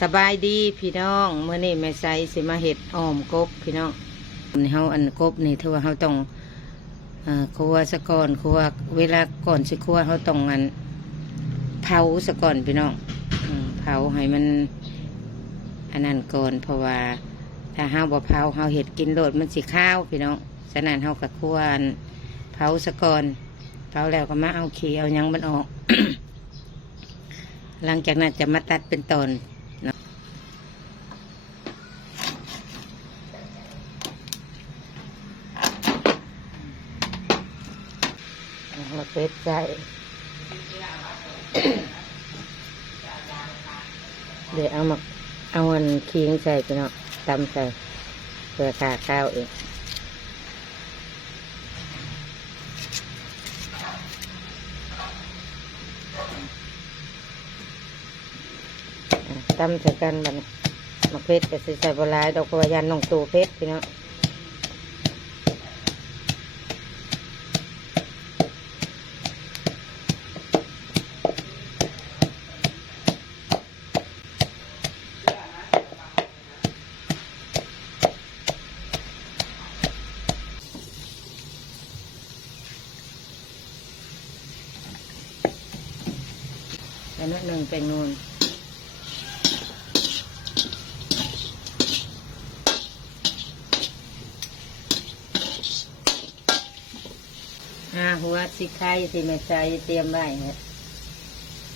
สบายดีพี่น้องเมื่อนี้แม่ไซสิมาเห็ดอ้อมกบพี่น้องเฮาอันกบนี่ถือว่าเฮาต้องอ่อครัวซะก่อนครัวเวลาก่อนสิครัวเฮาต้องอันเผาซะก่อนพี่น้องเผาให้มันอันนั้นก่อนเพราะว่าถ้าเฮาบ่เผาเฮาเห็ดกินโลดมันสิข้าวพี่น้องฉะนั้นเฮาก็ควรเผาซะก่อนเผาแล้วก็มาเอาขี้เอายังมันออก หลังจากนั้นจะมาตัดเป็นตอนเนาะเอา มาเป็ดใส่เดี๋ยวเอามาเอาอันคิงใส่ไปเนาะตำใส่เพื่อขาข้าวเองตำใส่กันบันมะเพชรกับใส่บลายดอกกระยันน้องตูเพชรพี่เนาะ อันนั้นหนึ่งเป็นนูนห้าหัวสิไข่สิไม่ใส่เตรียมไว้เนี่ย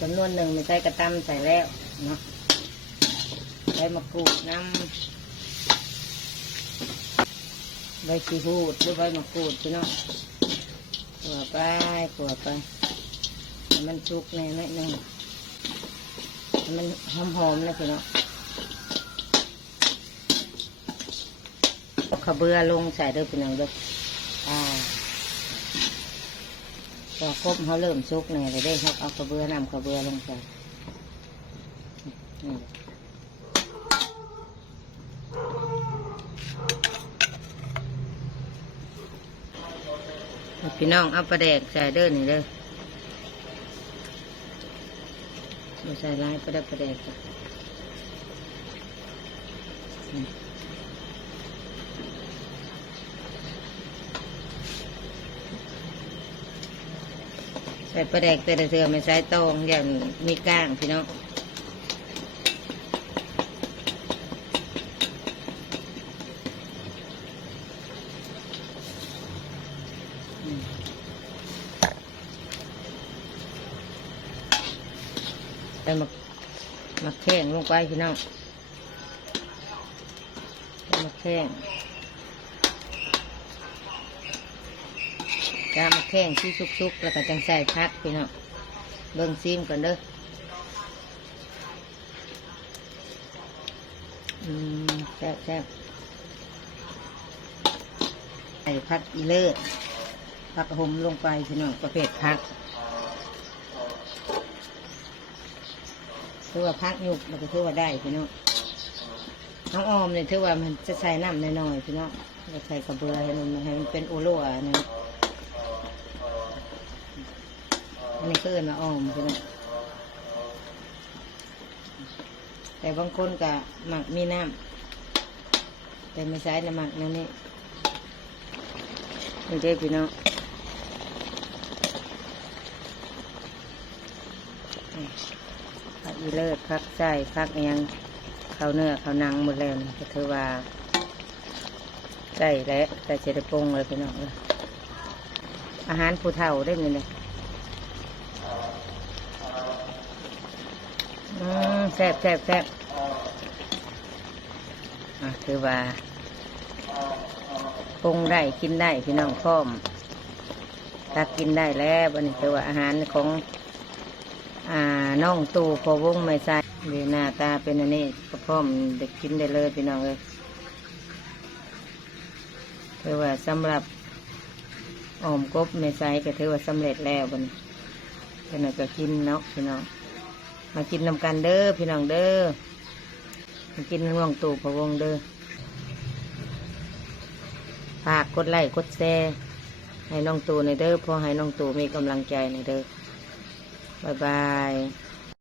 จำนวนหนึ่งไม่ใส่กระตำใส่แล้วเนาะใส่มะกรูดน้ำใบชีหูดหรือใบมะกรูดพี่เนาะขัวไปขัวไปมันชุกในนิดหนึ่ง มันหอมๆนะพี่นาะเอาขเบือลงใส่เด้อพี่น้องเด้ออ่าพอครบเขาเริ่มซุกเนี่ยเลยได้เขาเอากระเบือนำกระเบือลงไปนี่พี่น้องเอาปลาแดกใส่เด้อนี่เด้อเอา ใส่ลายปลาแดกปลาแดกจ้ะใส่ปลาแดกแต่ละเสือไม่ใส่ตองอย่างมีก้างพี่น้อง ใส่มามาแข้งลงไปพี่น้องมาแข้งกามาแข้งที่ซุกๆแล้วก็จังใส่พักพี่น้องเบิ่งซิมก่อนเด้ออืมแซ่บแซ่บใส่พักอีเลิศพักหอมลงไปพี่น้องประเภทพัก ถือว่าพักยุบแล้วก็ถือว่าได้พี่น้องน้องออมเนี่ยถือว่ามันจะใส่น้ำน้อยๆพี่น้องจะใส่กระเบือให้มันให้มันเป็นโอโล่นะอันนี้ก็เอินมาอ้อมใช่ไหมแต่บางคนก็หมักมีน้ำแต่ไม่ใช้น้ำหมักนั่นนี่นี่เด้พี่น้องนี่ผัก อีเลิศผักไส้ผักอิหยังข้าวเนื้อข้าวนังหมดแล้วก็คือว่าใส่และใส่เจดปรุงเลยพี่น้องเลยอาหารผู้เฒ่าได้นี่เลยอืมแซ่บแซ่บแซ่บอะคือว่าปรุงได้กินได้พี่น้องพร้อมตักกินได้แล้ววันนี้คือว่าอาหารของ อ่าน้องตู่พอวงไม่ใส่เวหน้าตาเป็นอันนี้ก็พร้อมเด็กกินได้เลยพี่น้องเลยคือว่าสำหรับออมกบไม่ใส่ก็ถือว่าสำเร็จแล้ววันพี่น้องก็กินเนาะพี่น้องมากินนำกันเด้อพี่น้องเด้อมากินน้องตู่พะวงเด้อฝากกดไลค์กดแชร์ให้น้องตูในเด้อพอให้น้องตูมีกำลังใจในเด้อ บายบาย